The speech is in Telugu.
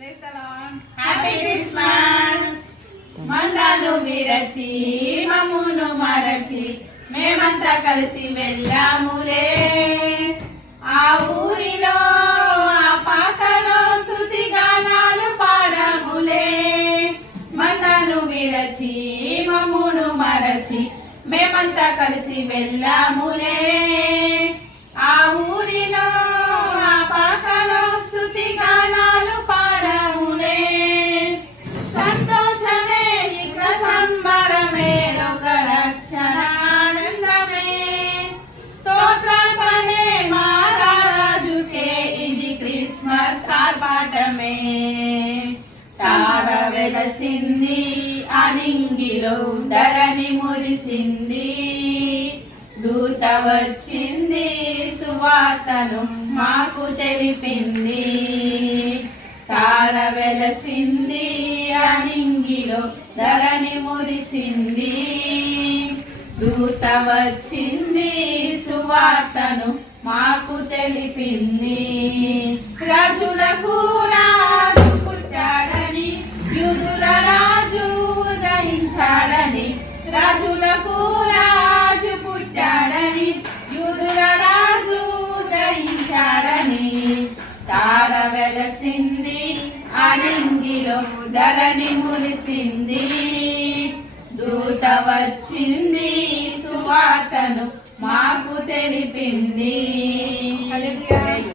Happy Christmas. మందాను విరచి మమ్మును మరచి మేమంతా కలిసి వెళ్ళాములే. ఆ ఊరిలో ఆ పాకలో శృతి గానాలు పాడాములే. మందాను విరచి మమ్మును మరచి మేమంతా కలిసి వెళ్ళాములే. ఆ ఊరిలో ఆ పాకలో స్తుతి గానాలు పాడాములే. సంతోషమే ఇక సంబరమే లోక రక్షణ ఆనందమే. స్తోత్రార్పణే మా రాజుకే ఇది క్రిస్మస్ ఆర్భాటమే. తార వెలసింది అనింగిలో ధరణి మురిసింది. దూత వచ్చింది సువార్తను మాకు తెలిపింది. తార వెలసింది అనింగిలో ధరణి మురిసింది. దూత వచ్చింది సువార్తను మాకు తెలిపింది. రాజులకు రాజు పుట్టాడని యూదుల రాజు ఉదయించాడని. రాజులకు రాజు పుట్టాడని యూదుల రాజు ఉదయించాడని. తార వెలసింది అనింగిలో ధరణి మురిసింది. దూత వచ్చింది సువార్తను మాకు తెలిపింది.